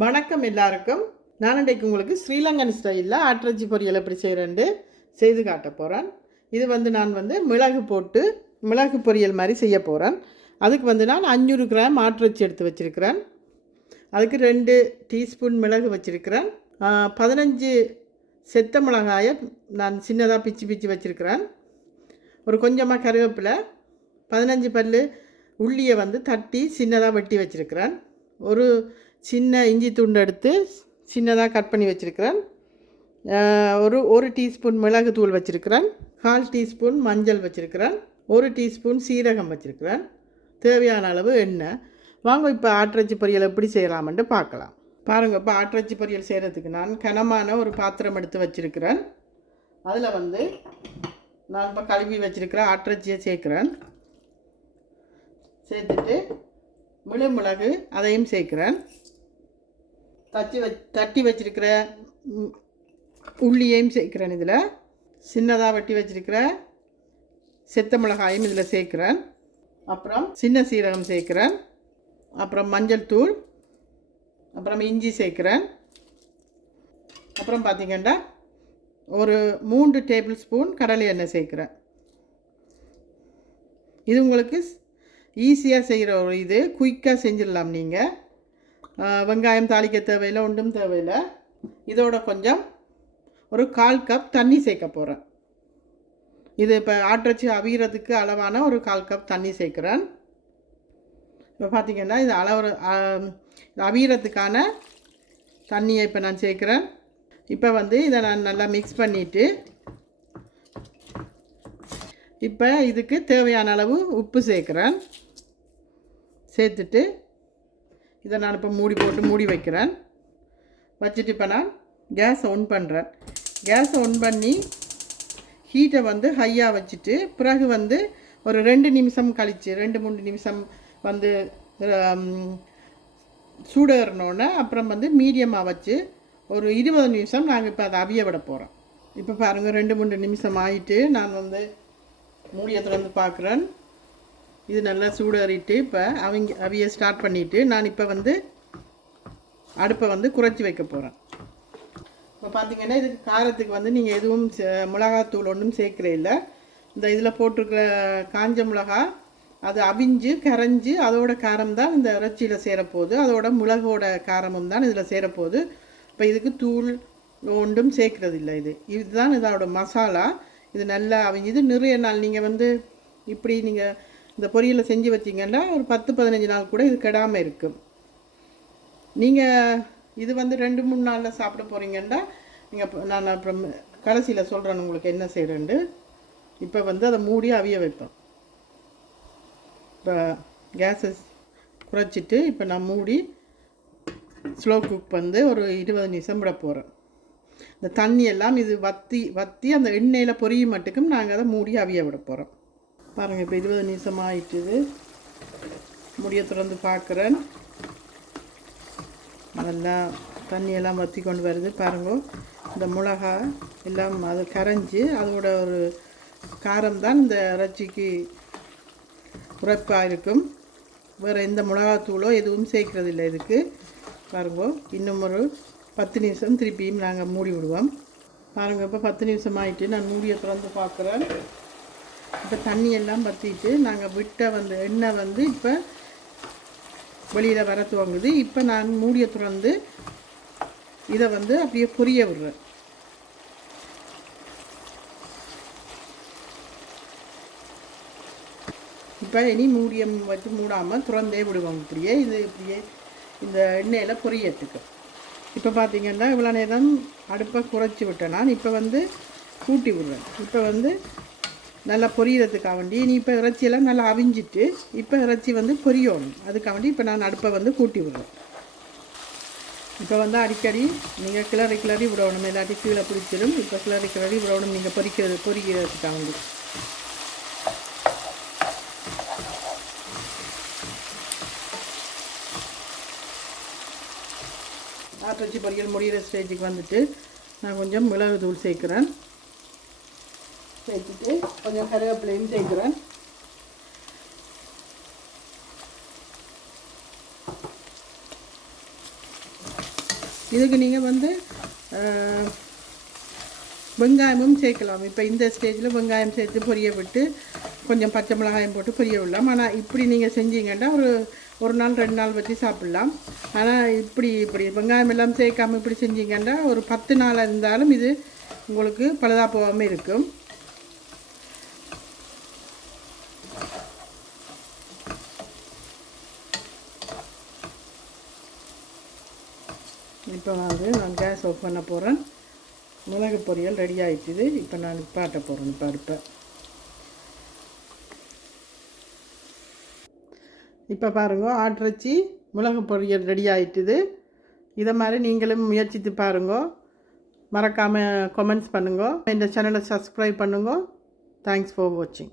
வணக்கம் எல்லாருக்கும். நான் இன்றைக்கு உங்களுக்கு ஸ்ரீலங்கன் ஸ்டைலில் ஆட்டிறைச்சி பொரியல் எப்படி செய்கிறேன்னு செய்து காட்ட போகிறேன். இது நான் மிளகு போட்டு மிளகு பொரியல் மாதிரி செய்ய போகிறேன். அதுக்கு நான் 500 கிராம் ஆட்டிறைச்சி எடுத்து வச்சுருக்கிறேன். அதுக்கு 2 டீஸ்பூன் மிளகு வச்சுருக்கிறேன். 15 செத்த மிளகாயை நான் சின்னதாக பிச்சு வச்சுருக்கிறேன். ஒரு கொஞ்சமாக கருவேப்பிலை, 15 பல் உள்ளியை தட்டி சின்னதாக வெட்டி வச்சுருக்கிறேன். ஒரு சின்ன இஞ்சி துண்டு எடுத்து சின்னதாக கட் பண்ணி வச்சுருக்கிறேன். ஒரு டீஸ்பூன் மிளகு தூள் வச்சுருக்கிறேன். 1/4 டீஸ்பூன் மஞ்சள் வச்சுருக்கிறேன். 1 டீஸ்பூன் சீரகம் வச்சுருக்கிறேன். தேவையான அளவு எண்ணெய். வாங்க இப்போ ஆட்டிறைச்சி பொரியல் எப்படி செய்யலாமென்று பார்க்கலாம். பாருங்கள், இப்போ ஆட்டிறைச்சி பொரியல் செய்கிறதுக்கு நான் கனமான ஒரு பாத்திரம் எடுத்து வச்சுருக்கிறேன். அதில் நான் இப்போ கழுவி வச்சுருக்கிற ஆட்டிறைச்சியை சேர்க்குறேன். சேர்த்துட்டு மிளகு அதையும் சேர்க்குறேன். தட்டி வச்சிருக்கிற உள்ளியையும் சேர்க்குறேன். இதில் சின்னதாக வெட்டி வச்சிருக்கிற செத்த மிளகாயும் இதில் சேர்க்குறேன். அப்புறம் சின்ன சீரகம் சேர்க்குறேன். அப்புறம் மஞ்சள் தூள், அப்புறம் இஞ்சி சேர்க்குறேன். அப்புறம் பார்த்திங்கன்னா ஒரு 3 டேபிள் ஸ்பூன் கடலை எண்ணெய் சேர்க்குறேன். இது உங்களுக்கு ஈஸியாக செய்கிற ஒரு இது, குயிக்காக செஞ்சிடலாம். நீங்கள் வெங்காயம் தாளிக்க தேவையில்லை, ஒன்றும் தேவையில்லை. இதோட கொஞ்சம் ஒரு 1/4 கப் தண்ணி சேர்க்க போகிறேன். இது இப்போ ஆட்டிறைச்சி அவிகிறதுக்கு அளவான ஒரு 1/4 கப் தண்ணி சேர்க்குறேன். இப்போ பார்த்திங்கன்னா இது அவிகிறதுக்கான தண்ணியை இப்போ நான் சேர்க்குறேன். இப்போ இதை நான் நல்லா மிக்ஸ் பண்ணிவிட்டு இப்போ இதுக்கு தேவையான அளவு உப்பு சேர்க்குறேன். சேர்த்துட்டு இதை நான் இப்போ மூடி வைக்கிறேன். வச்சுட்டு இப்போ நான் கேஸை ஆன் பண்ணுறேன். கேஸை ஆன் பண்ணி ஹீட்டை ஹையாக வச்சுட்டு பிறகு ஒரு 2 நிமிஷம் கழித்து 2-3 நிமிஷம் சூடேறினோன்னே அப்புறம் மீடியமாக வச்சு ஒரு 20 நிமிஷம் நாங்கள் இப்போ அதை அவிய விட போகிறோம். இப்போ பாருங்கள், 2-3 நிமிஷம் ஆகிட்டு நான் மூடியை திறந்து பார்க்குறேன். இது நல்லா சூடேறிட்டு இப்போ அவிய ஸ்டார்ட் பண்ணிவிட்டு நான் இப்போ அடுப்பை குறைச்சி வைக்க போகிறேன். இப்போ பார்த்திங்கன்னா இதுக்கு காரத்துக்கு நீங்கள் எதுவும் மிளகாத்தூள் ஒன்றும் சேர்க்குறே இல்லை. இந்த இதில் போட்டிருக்கிற காஞ்ச மிளகா அது அவிஞ்சு கரைஞ்சி அதோட காரம் தான் இந்த இறைச்சியில் சேரப்போகுது. அதோட மிளகோட காரமும் தான் இதில் சேரப்போகுது. இப்போ இதுக்கு தூள் ஒன்றும் சேர்க்குறது இல்லை. இதுதான் இதோட மசாலா. இது நல்லா அவிஞ்சுது. நிறைய நாள் நீங்கள் இப்படி நீங்கள் இந்த பொரியலை செஞ்சு வச்சிங்கன்னா ஒரு 10-15 நாள் கூட இது கெடாமல் இருக்கும். நீங்கள் இது 2-3 நாளில் சாப்பிட போகிறீங்கன்னா நீங்கள் நான் அப்புறம் கடைசியில் சொல்கிறேன் உங்களுக்கு என்ன செய்கிறேன்ட்டு. இப்போ அதை மூடி அவிய வைப்பேன். இப்போ கேஸை குறைச்சிட்டு இப்போ நான் மூடி ஸ்லோ குக் ஒரு 20 நிமிஷம் விட போகிறேன். இந்த தண்ணியெல்லாம் இது வற்றி அந்த எண்ணெயில் பொரியும் மட்டுக்கும் நாங்கள் அதை மூடி அவிய விட போகிறோம். பாருங்கள், இப்போ 20 நிமிஷம் ஆகிட்டுது. முடியை திறந்து பார்க்குறேன். நல்லா தண்ணியெல்லாம் வற்றி கொண்டு வருது. பாருங்கள், இந்த மிளகா எல்லாம் அது கரைஞ்சி அதோட ஒரு காரம்தான் இந்த இறைச்சிக்கு உரைப்பாக இருக்கும். வேறு எந்த மிளகாத்தூளோ எதுவும் சேர்க்கறது இல்லை இதுக்கு. பாருங்க, இன்னும் ஒரு 10 நிமிஷம் திருப்பியும் நாங்கள் மூடி விடுவோம். பாருங்கள், இப்போ 10 நிமிஷம் ஆகிட்டு நான் மூடியை திறந்து பார்க்குறேன். இப்போ தண்ணியெல்லாம் வற்றிட்டு நாங்கள் விட்ட எண்ணெய் இப்போ வெளியில் வர துவங்குது. இப்போ நான் மூடியை திறந்து இதை அப்படியே பொரிய விடுறேன். இப்போ இனி மூடியம் வச்சு மூடாமல் திறந்தே விடுவோம். இப்படியே இந்த எண்ணெயில் பொரியத்துக்கு. இப்போ பார்த்திங்கன்னா இவ்வளோ நேரம் அடுப்பை குறைச்சி விட்டேன். நான் இப்போ கூட்டி விடுறேன். இப்போ நல்லா பொரியறதுக்காக வேண்டி இனி இப்போ இறைச்சியெல்லாம் நல்லா அவிஞ்சிட்டு இப்போ இறைச்சி பொரியணும். அதுக்காக வேண்டி இப்போ நான் அடுப்பை கூட்டி விடுறேன். இப்போ அடிக்கடி நீங்கள் கிளறி விடணும், இல்லாட்டி கீழே பிடிச்சிடும். இப்போ கிளறி விடணும் நீங்கள் பொரிக்கிறதுக்காக வேண்டி. ஆட்டிறைச்சி பொரியல் முடிகிற ஸ்டேஜுக்கு நான் கொஞ்சம் மிளகு தூள் சேர்க்குறேன். சேர்த்துட்டு கொஞ்சம் கருவேப்பிலையும் சேர்க்குறேன். இதுக்கு நீங்கள் வந்து வெங்காயமும் சேர்க்கலாம். இப்போ இந்த ஸ்டேஜில் வெங்காயம் சேர்த்து பொரிய விட்டு கொஞ்சம் பச்சை மிளகாயம் போட்டு பொரிய விடலாம். ஆனால் இப்படி நீங்கள் செஞ்சீங்கன்னா ஒரு நாள் 2 நாள் வச்சு சாப்பிட்லாம். ஆனால் இப்படி வெங்காயம் எல்லாம் சேர்க்காமல் இப்படி செஞ்சீங்கன்னா ஒரு 10 நாள் இருந்தாலும் இது உங்களுக்கு பழுதா போகாமல் இருக்கும். இப்போ வந்து நான் கேஸ் ஆஃப் பண்ண போகிறேன். மிளகு பொரியல் ரெடி ஆகிட்டுது. இப்போ நான் நிப்பாட்ட போகிறேன். இப்போ அடுப்பை இப்போ பாருங்க, ஆட்டிறைச்சி மிளகு பொரியல் ரெடி ஆகிட்டுது. இதை மாதிரி நீங்களும் முயற்சித்து பாருங்க. மறக்காமல் கமெண்ட்ஸ் பண்ணுங்க. இந்த சேனலை சப்ஸ்கிரைப் பண்ணுங்க. தேங்க்ஸ் ஃபார் வாட்சிங்.